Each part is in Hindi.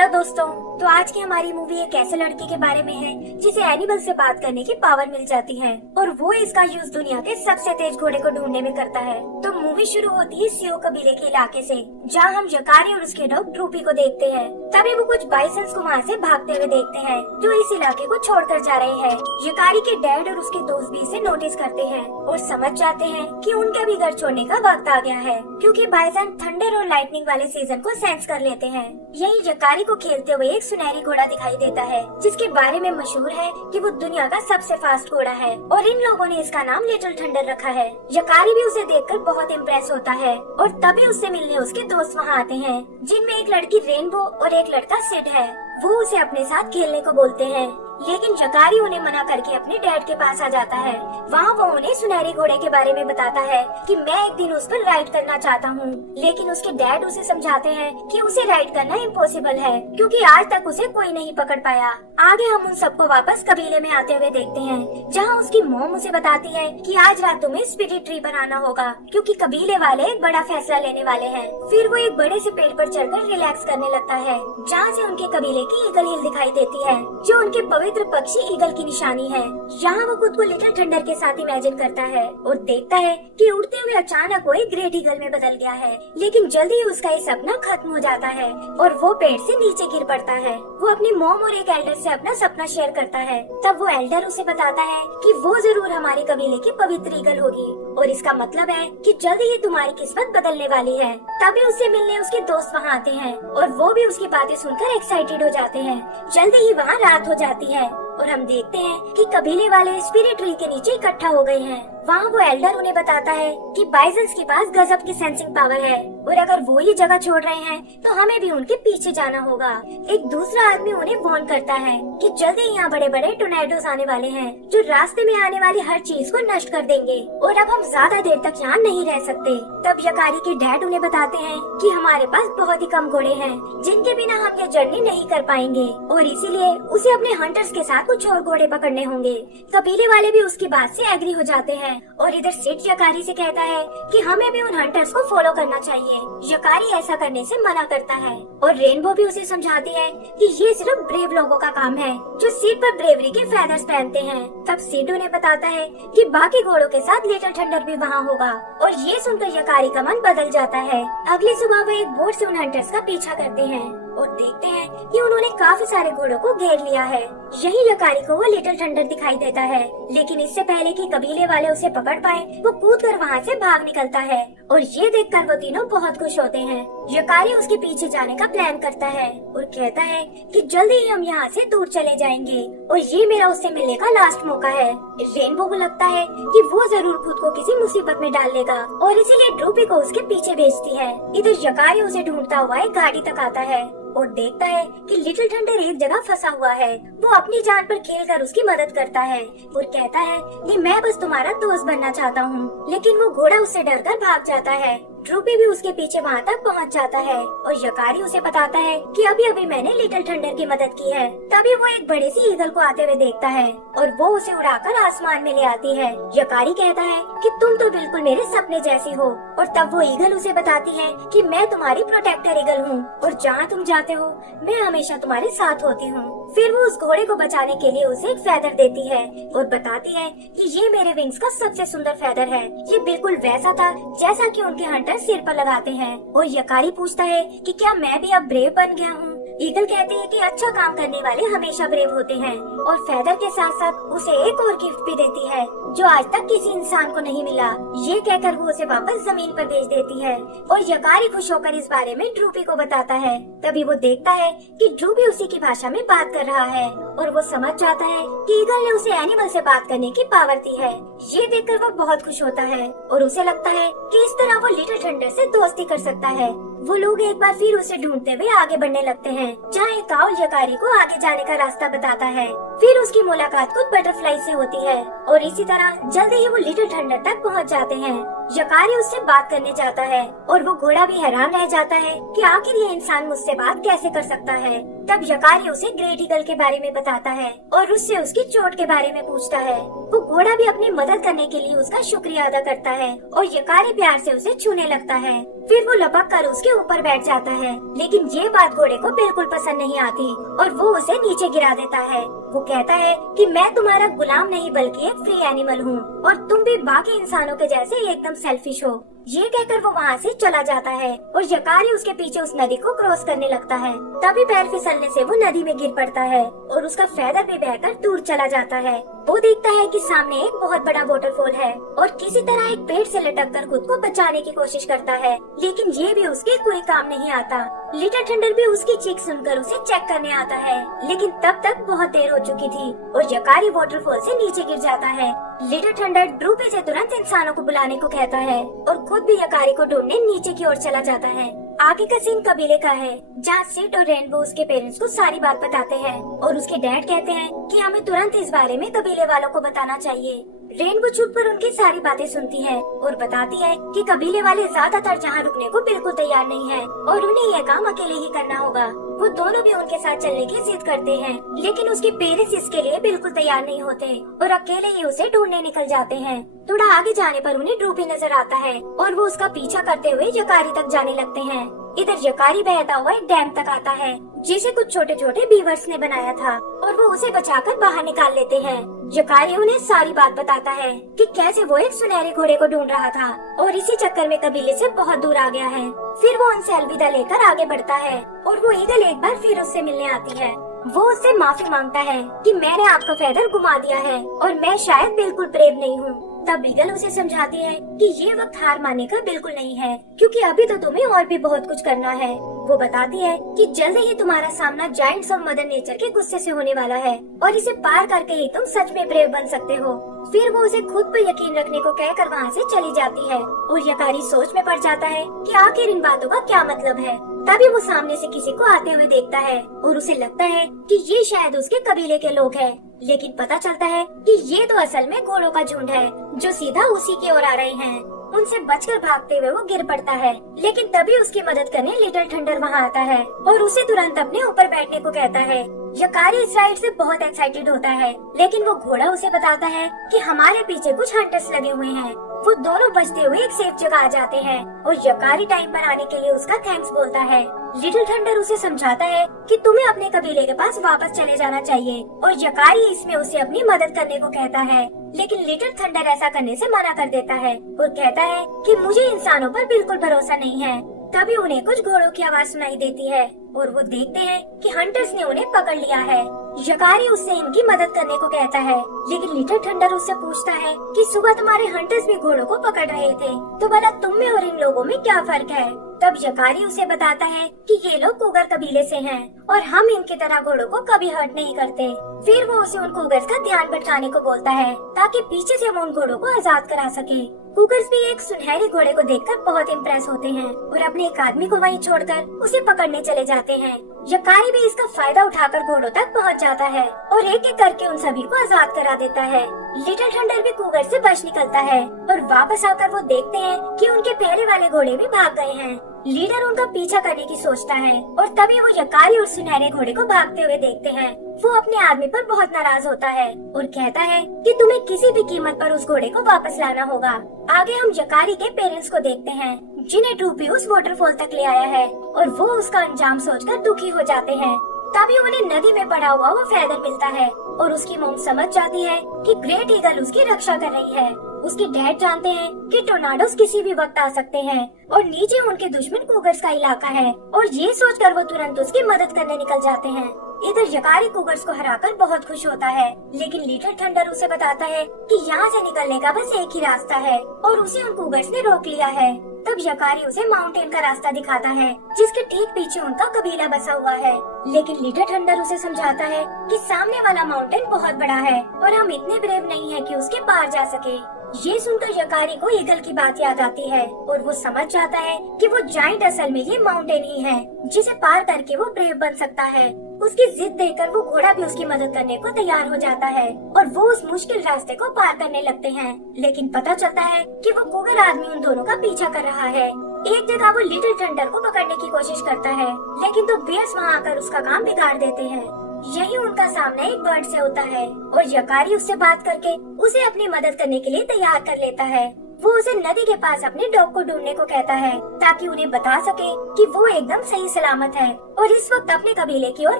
हेलो दोस्तों। तो आज की हमारी मूवी एक ऐसे लड़के के बारे में है जिसे एनिमल से बात करने की पावर मिल जाती है और वो इसका यूज दुनिया के सबसे तेज घोड़े को ढूंढने में करता है। तो मूवी शुरू होती है सियो कबीले के इलाके से, जहाँ हम यकारी और उसके डॉग ड्रूपी को देखते हैं। तभी वो कुछ बाइसन्स को वहाँ से भागते हुए देखते हैं जो इस इलाके को छोड़कर जा रहे हैं। यकारी के डैड और उसके दोस्त भी इसे नोटिस करते हैं और समझ जाते हैं कि उनका भी घर छोड़ने का वक्त आ गया है, क्योंकि बाइसन थंडर और लाइटनिंग वाले सीजन को सेंस कर लेते हैं। यही यकारी को खेलते हुए एक सुनहरी घोड़ा दिखाई देता है जिसके बारे में मशहूर है कि वो दुनिया का सबसे फास्ट घोड़ा है और इन लोगों ने इसका नाम लिटिल थंडर रखा है। यकारी भी उसे देखकर बहुत इम्प्रेस होता है और तभी उससे मिलने उसके दोस्त वहाँ आते हैं, जिनमें एक लड़की रेनबो और एक लड़का सिड है। वो उसे अपने साथ खेलने को बोलते हैं, लेकिन यकारी उन्हें मना करके अपने डैड के पास आ जाता है। वहाँ वो उन्हें सुनहरे घोड़े के बारे में बताता है कि मैं एक दिन उस पर राइड करना चाहता हूँ, लेकिन उसके डैड उसे समझाते हैं कि उसे राइड करना इम्पॉसिबल है क्योंकि आज तक उसे कोई नहीं पकड़ पाया। आगे हम उन सबको वापस कबीले में आते हुए देखते हैं, जहाँ उसकी मॉम उसे बताती है कि आज रात तुम्हें स्पिरिट ट्री बनाना होगा क्योंकि कबीले वाले एक बड़ा फैसला लेने वाले हैं। फिर वो एक बड़े से पेड़ पर चढ़कर रिलैक्स करने लगता है, जहाँ से उनके कबीले की ईगल हिल दिखाई देती है, जो उनके पवित्र पक्षी ईगल की निशानी है। यहाँ वो खुद को लिटिल थंडर के साथ इमेजिन करता है और देखता है कि उड़ते हुए अचानक वो एक ग्रेट ईगल में बदल गया है, लेकिन जल्दी ही उसका ये सपना खत्म हो जाता है और वो पेड़ से नीचे गिर पड़ता है। वो अपनी मॉम और एक एल्डर से अपना सपना शेयर करता है। तब वो एल्डर उसे बताता है कि वो जरूर हमारे कबीले की पवित्र ईगल होगी और इसका मतलब है कि जल्दी ही तुम्हारी किस्मत बदलने वाली है। तभी उससे मिलने उसके दोस्त वहाँ आते हैं और वो भी उसकी बातें सुनकर एक्साइटेड हो जाते हैं। जल्दी ही वहाँ रात हो जाती है और हम देखते हैं कि कबीले वाले स्पिरिट ट्री के नीचे इकट्ठा हो गए हैं। वहाँ वो एल्डर उन्हें बताता है कि बाइसन्स के पास गजब की सेंसिंग पावर है और अगर वो ये जगह छोड़ रहे हैं तो हमें भी उनके पीछे जाना होगा। एक दूसरा आदमी उन्हें वार्न करता है कि जल्दी यहाँ बड़े बड़े टोर्नेडोस आने वाले हैं जो रास्ते में आने वाली हर चीज को नष्ट कर देंगे और अब हम ज्यादा देर तक यहाँ नहीं रह सकते। तब यकारी के डैड उन्हें बताते हैं कि हमारे पास बहुत ही कम घोड़े हैं जिनके बिना हम ये जर्नी नहीं कर पाएंगे और इसीलिए उसे अपने हंटर्स के साथ कुछ और घोड़े पकड़ने होंगे। कबीले वाले भी उसकी बात से एग्री हो जाते हैं और इधर सिड यकारी से कहता है कि हमें भी उन हंटर्स को फॉलो करना चाहिए। यकारी ऐसा करने से मना करता है और रेनबो भी उसे समझाती है कि ये सिर्फ ब्रेव लोगों का काम है जो सिर पर ब्रेवरी के फेदर्स पहनते हैं। तब सिड उन्हें बताता है कि बाकी घोड़ों के साथ लिटिल थंडर भी वहाँ होगा और ये सुनकर यकारी का मन बदल जाता है। अगली सुबह वो एक बोट से उन हंटर्स का पीछा करते हैं और देखते हैं कि उन्होंने काफी सारे घोड़ों को घेर लिया है। यही यकारी को वो लिटिल थंडर दिखाई देता है, लेकिन इससे पहले कि कबीले वाले उसे पकड़ पाए वो कूदकर वहाँ से भाग निकलता है और ये देखकर वो तीनों बहुत खुश होते हैं। यकारी उसके पीछे जाने का प्लान करता है और कहता है कि जल्दी ही हम यहाँ से दूर चले जाएंगे और ये मेरा उससे मिलने का लास्ट मौका है। रेनबो को लगता है कि वो जरूर खुद को किसी मुसीबत में डाल लेगा और इसीलिए ड्रूपी को उसके पीछे भेजती है। इधर यकारी उसे ढूंढता हुआ एक गाड़ी तक आता है और देखता है कि लिटिल थंडर एक जगह फंसा हुआ है। वो अपनी जान पर खेलकर उसकी मदद करता है और कहता है कि मैं बस तुम्हारा दोस्त बनना चाहता हूँ, लेकिन वो घोड़ा उससे डरकर भाग जाता है। ड्रूपी भी उसके पीछे वहाँ तक पहुँच जाता है और यकारी उसे बताता है कि अभी अभी मैंने लिटिल थंडर की मदद की है। तभी वो एक बड़े सी ईगल को आते हुए देखता है और वो उसे उड़ाकर आसमान में ले आती है। यकारी कहता है कि तुम तो बिल्कुल मेरे सपने जैसी हो और तब वो ईगल उसे बताती है कि मैं तुम्हारी प्रोटेक्टर ईगल हूँ और जहाँ तुम जाते हो मैं हमेशा तुम्हारे साथ होती हूँ। फिर वो उस घोड़े को बचाने के लिए उसे एक फेदर देती है और बताती है कि ये मेरे विंग्स का सबसे सुंदर फेदर है। ये बिल्कुल वैसा था जैसा कि उनके हंटर सिर पर लगाते हैं। और यकारी पूछता है कि क्या मैं भी अब ब्रेव बन गया हूँ। ईगल कहती है कि अच्छा काम करने वाले हमेशा ब्रेव होते हैं और फेदर के साथ साथ उसे एक और गिफ्ट भी देती है जो आज तक किसी इंसान को नहीं मिला। ये कहकर वो उसे वापस जमीन पर भेज देती है और यकारी खुश होकर इस बारे में ड्रूपी को बताता है। तभी वो देखता है कि ड्रूपी उसी की भाषा में बात कर रहा है और वो समझ जाता है कि ईगल ने उसे एनिमल से बात करने की पावर दी है। ये देखकर वो बहुत खुश होता है और उसे लगता है कि इस तरह वो लिटिल थंडर से दोस्ती कर सकता है। वो लोग एक बार फिर उसे ढूंढते हुए आगे बढ़ने लगते हैं, जहाँ एक काऊ यकारी को आगे जाने का रास्ता बताता है। फिर उसकी मुलाकात कुछ बटरफ्लाई से होती है और इसी तरह जल्दी ही वो लिटिल थंडर तक पहुँच जाते हैं। यकारी उससे बात करने जाता है और वो घोड़ा भी हैरान रह जाता है कि आखिर ये इंसान मुझसे बात कैसे कर सकता है। तब यकारी उसे ग्रेट ईगल के बारे में बताता है और उससे उसकी चोट के बारे में पूछता है। वो घोड़ा भी अपनी मदद करने के लिए उसका शुक्रिया अदा करता है और यकारी प्यार से उसे छूने लगता है। फिर वो लपक कर उसके ऊपर बैठ जाता है, लेकिन ये बात घोड़े को बिल्कुल पसंद नहीं आती और वो उसे नीचे गिरा देता है। वो कहता है कि मैं तुम्हारा गुलाम नहीं बल्कि एक फ्री एनिमल हूँ और तुम भी बाकी इंसानों के जैसे एकदम सेल्फिश हो। ये कहकर वो वहाँ से चला जाता है और यकारी उसके पीछे उस नदी को क्रॉस करने लगता है। तभी पैर फिसलने से वो नदी में गिर पड़ता है और उसका फेदर भी बहकर दूर चला जाता है। वो देखता है कि सामने एक बहुत बड़ा वाटरफॉल है और किसी तरह एक पेड़ से लटक कर खुद को बचाने की कोशिश करता है, लेकिन ये भी उसके कोई काम नहीं आता। लिटिल थंडर भी उसकी चीख सुनकर उसे चेक करने आता है, लेकिन तब तक बहुत देर हो चुकी थी और यकारी वाटरफॉल से नीचे गिर जाता है। लिटिल थंडर ड्रूपी से तुरंत इंसानों को बुलाने को कहता है और खुद भी यकारी को ढूंढने नीचे की ओर चला जाता है। आगे का सीन कबीले का है, जहाँ सिड और रेनबो उसके पेरेंट्स को सारी बात बताते हैं और उसके डैड कहते हैं कि हमें तुरंत इस बारे में कबीले वालों को बताना चाहिए। रेनबो चुप कर उनकी सारी बातें सुनती है और बताती है कि कबीले वाले ज्यादातर जहाँ रुकने को बिल्कुल तैयार नहीं है और उन्हें यह काम अकेले ही करना होगा। वो दोनों भी उनके साथ चलने की जिद करते हैं, लेकिन उसके पेरेंट्स इसके लिए बिल्कुल तैयार नहीं होते और अकेले ही उसे ढूंढने निकल जाते हैं। थोड़ा आगे जाने पर उन्हें ड्रूपी नजर आता है और वो उसका पीछा करते हुए यकारी तक जाने लगते हैं। इधर यकारी बहता हुआ एक डैम तक आता है जिसे कुछ छोटे छोटे बीवर्स ने बनाया था और वो उसे बचाकर बाहर निकाल लेते हैं। यकारी उन्हें सारी बात बताता है कि कैसे वो एक सुनहरे घोड़े को ढूंढ रहा था और इसी चक्कर में कबीले से बहुत दूर आ गया है। फिर वो उनसे अलविदा लेकर आगे बढ़ता है और वो ईगल एक बार फिर उससे मिलने आती है। वो उससे माफी मांगता है कि मैंने आपका फेदर घुमा दिया है और मैं शायद बिल्कुल ब्रेव नहीं हूँ। तब ईगल उसे समझाती है कि ये वक्त हार मानने का बिल्कुल नहीं है, क्योंकि अभी तो तुम्हें और भी बहुत कुछ करना है। वो बताती है कि जल्द ही तुम्हारा सामना जायंट्स और मदर नेचर के गुस्से से होने वाला है और इसे पार करके ही तुम सच में ब्रेव बन सकते हो। फिर वो उसे खुद पर यकीन रखने को कहकर वहाँ से चली जाती है और यकारी सोच में पड़ जाता है कि आखिर इन बातों का क्या मतलब है। तभी वो सामने से किसी को आते हुए देखता है और उसे लगता है कि ये शायद उसके कबीले के लोग हैं, लेकिन पता चलता है कि ये तो असल में घोड़ों का झुंड है जो सीधा उसी की ओर आ रहे हैं। उनसे बचकर भागते हुए वो गिर पड़ता है, लेकिन तभी उसकी मदद करने लिटिल थंडर वहाँ आता है और उसे तुरंत अपने ऊपर बैठने को कहता है। यकारी इस राइड से बहुत एक्साइटेड होता है, लेकिन वो घोड़ा उसे बताता है कि हमारे पीछे कुछ हंटर्स लगे हुए हैं। वो दोनों बचते हुए एक सेफ जगह आ जाते हैं और यकारी टाइम पर आने के लिए उसका थैंक्स बोलता है। लिटिल थंडर उसे समझाता है कि तुम्हें अपने कबीले के पास वापस चले जाना चाहिए और यकारी इसमें उसे अपनी मदद करने को कहता है, लेकिन लिटिल थंडर ऐसा करने से मना कर देता है और कहता है कि मुझे इंसानों पर बिल्कुल भरोसा नहीं है। तभी उन्हें कुछ घोड़ों की आवाज सुनाई देती है और वो देखते हैं कि हंटर्स ने उन्हें पकड़ लिया है। यकारी उससे इनकी मदद करने को कहता है, लेकिन लिटिल थंडर उससे पूछता है कि सुबह तुम्हारे हंटर्स भी घोड़ों को पकड़ रहे थे, तो भला तुम में और इन लोगों में क्या फर्क है। तब यकारी उसे बताता है कि ये लोग कुगर कबीले से हैं और हम इनकी तरह घोड़ों को कभी हर्ट नहीं करते। फिर वो उसे उन कुगर्स का ध्यान भटकाने को बोलता है ताकि पीछे से वो उन घोड़ों को आजाद करा सके। कुगर्स भी एक सुनहरे घोड़े को देखकर बहुत इम्प्रेस होते हैं और अपने एक आदमी को वहीं छोड़कर उसे पकड़ने चले जाते हैं। यकारी भी इसका फायदा उठाकर घोड़ों तक पहुंच जाता है और एक एक करके उन सभी को आजाद करा देता है। लिटिल थंडर भी कुगर से बच निकलता है और वापस आकर वो देखते हैं कि उनके पहले वाले घोड़े भी भाग गए हैं। लीडर उनका पीछा करने की सोचता है और तभी वो यकारी और सुनहरे घोड़े को भागते हुए देखते हैं। वो अपने आदमी पर बहुत नाराज होता है और कहता है कि तुम्हें किसी भी कीमत पर उस घोड़े को वापस लाना होगा। आगे हम यकारी के पेरेंट्स को देखते हैं जिन्हें ड्रूपी उस वाटरफॉल तक ले आया है और वो उसका अंजाम सोचकर दुखी हो जाते हैं। तभी उन्हें नदी में पड़ा हुआ वो फेदर मिलता है और उसकी मॉम समझ जाती है कि ग्रेट ईगल उसकी रक्षा कर रही है। उसके डैड जानते हैं कि टोर्नाडोस किसी भी वक्त आ सकते हैं और नीचे उनके दुश्मन कुगर्स का इलाका है और ये सोचकर वो तुरंत उसकी मदद करने निकल जाते हैं। इधर यकारी कुगर्स को हराकर बहुत खुश होता है, लेकिन लिटिल थंडर उसे बताता है कि यहाँ से निकलने का बस एक ही रास्ता है और उसे उन कुगर्स ने रोक लिया है। तब यकारी उसे माउंटेन का रास्ता दिखाता है जिसके ठीक पीछे उनका कबीला बसा हुआ है, लेकिन लिटिल थंडर उसे समझाता है कि सामने वाला माउंटेन बहुत बड़ा है और हम इतने ब्रेव नहीं है कि उसके पार जा सके। ये सुनकर यकारी को ईगल की बात याद आती है और वो समझ जाता है कि वो जायंट असल में ये माउंटेन ही है जिसे पार करके वो ब्रेव बन सकता है। उसकी जिद देखकर वो घोड़ा भी उसकी मदद करने को तैयार हो जाता है और वो उस मुश्किल रास्ते को पार करने लगते हैं, लेकिन पता चलता है कि वो कुगर आदमी उन दोनों का पीछा कर रहा है। एक जगह वो लिटिल थंडर को पकड़ने की कोशिश करता है, लेकिन तो बियर्स वहाँ आकर उसका काम बिगाड़ देते हैं। यही उनका सामना एक बर्ड से होता है और यकारी उससे बात करके उसे अपनी मदद करने के लिए तैयार कर लेता है। वो उसे नदी के पास अपने डॉग को ढूंढने को कहता है ताकि उन्हें बता सके कि वो एकदम सही सलामत है और इस वक्त अपने कबीले की ओर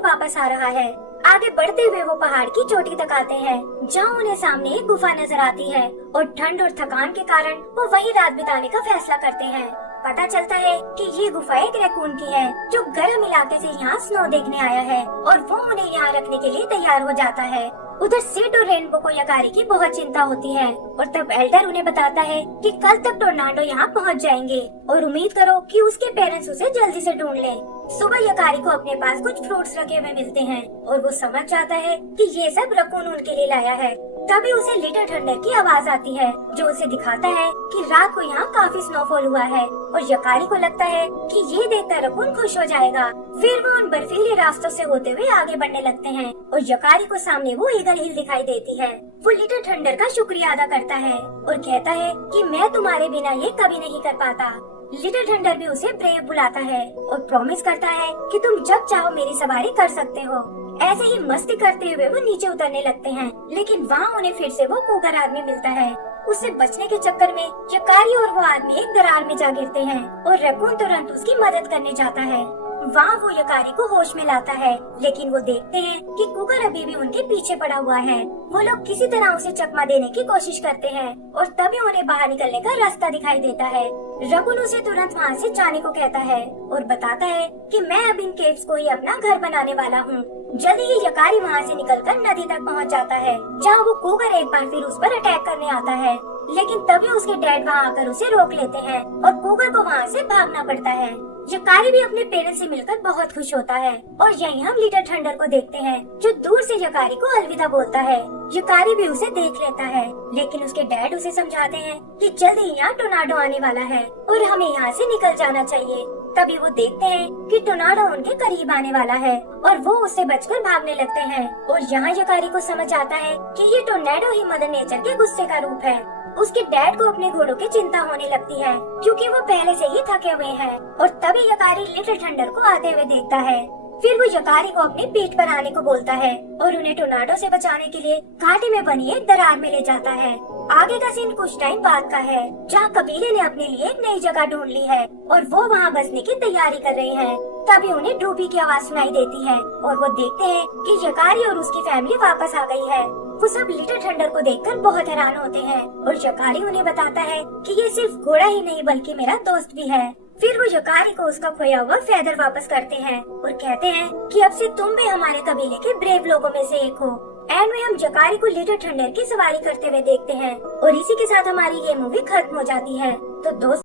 वापस आ रहा है। आगे बढ़ते हुए वो पहाड़ की चोटी तक आते हैं, जहाँ उन्हें सामने एक गुफा नजर आती है और ठंड और थकान के कारण वो वहीं रात बिताने का फैसला करते हैं। पता चलता है कि ये गुफा एक रैकून की है जो गर्म इलाके से यहाँ स्नो देखने आया है और वो उन्हें यहाँ रखने के लिए तैयार हो जाता है। उधर सिड और रेनबो को यकारी की बहुत चिंता होती है और तब एल्डर उन्हें बताता है कि कल तक टोर्नाडो यहाँ पहुँच जाएंगे और उम्मीद करो कि उसके पेरेंट्स उसे जल्दी से ढूंढ लें। सुबह यकारी को अपने पास कुछ फ्रूट्स रखे हुए मिलते हैं और वो समझ जाता है कि ये सब रकून उनके लिए लाया है। तभी उसे लिटिल थंडर की आवाज आती है जो उसे दिखाता है कि रात को यहाँ काफी स्नोफॉल हुआ है और यकारी को लगता है कि ये देखकर रकून खुश हो जाएगा। फिर वो उन बर्फीले रास्तों से होते हुए आगे बढ़ने लगते हैं और यकारी को सामने वो ईगल हिल दिखाई देती है। वो लिटिल थंडर का शुक्रिया अदा करता है और कहता है कि मैं तुम्हारे बिना ये कभी नहीं कर पाता। लिटिल थंडर भी उसे ब्रेव बुलाता है और प्रॉमिस करता है कि तुम जब चाहो मेरी सवारी कर सकते हो। ऐसे ही मस्ती करते हुए वो नीचे उतरने लगते हैं, लेकिन वहाँ उन्हें फिर से वो कूगर आदमी मिलता है। उससे बचने के चक्कर में यकारी और वो आदमी एक दरार में जा गिरते हैं और रैकून तुरंत उसकी मदद करने जाता है। वहाँ वो यकारी को होश में लाता है, लेकिन वो देखते हैं कि कुकर अभी भी उनके पीछे पड़ा हुआ है। वो लोग किसी तरह उसे चकमा देने की कोशिश करते हैं और तभी उन्हें बाहर निकलने का रास्ता दिखाई देता है। रकुन उसे तुरंत वहाँ से जाने को कहता है और बताता है कि मैं अब इन केव्स को ही अपना घर बनाने वाला हूँ। जल्दी ही यकारी वहाँ से निकलकर नदी तक पहुँच जाता है, जहाँ वो कुकर एक बार फिर उस पर अटैक करने आता है, लेकिन तभी उसके डैड वहाँ आकर उसे रोक लेते हैं और कुकर को वहाँ से भागना पड़ता है। यकारी भी अपने पेरेंट्स से मिलकर बहुत खुश होता है और यहीं हम लिटिल थंडर को देखते हैं जो दूर से यकारी को अलविदा बोलता है। यकारी भी उसे देख लेता है, लेकिन उसके डैड उसे समझाते हैं कि जल्दी ही यहाँ टोर्नाडो आने वाला है और हमें यहाँ से निकल जाना चाहिए। तभी वो देखते हैं कि टोर्नाडो उनके करीब आने वाला है और वो उससे बचकर भागने लगते हैं और यहाँ यकारी को समझ आता है कि ये टोर्नाडो ही मदर नेचर के गुस्से का रूप है। उसके डैड को अपने घोड़ों की चिंता होने लगती है क्योंकि वो पहले से ही थके हुए हैं और तभी यकारी लिटिल थंडर को आते हुए देखता है। फिर वो यकारी को अपनी पीठ पर आने को बोलता है और उन्हें टोर्नाडो से बचाने के लिए घाटी में बनी एक दरार में ले जाता है। आगे का सीन कुछ टाइम बाद का है, जहाँ कबीले ने अपने लिए एक नई जगह ढूंढ ली है और वो वहाँ बसने की तैयारी कर रहे हैं। तभी उन्हें ड्रूपी की आवाज सुनाई देती है और वो देखते हैं कि यकारी और उसकी फैमिली वापस आ गई है। वो सब लिटिल थंडर को देखकर बहुत हैरान होते हैं और यकारी उन्हें बताता है कि ये सिर्फ घोड़ा ही नहीं बल्कि मेरा दोस्त भी है। फिर वो यकारी को उसका खोया हुआ फेदर वापस करते हैं और कहते हैं कि अब से तुम भी हमारे कबीले के ब्रेव लोगों में से एक हो। एंड में हम यकारी को लिटिल थंडर की सवारी करते हुए देखते हैं और इसी के साथ हमारी ये मूवी खत्म हो जाती है। तो दोस्तों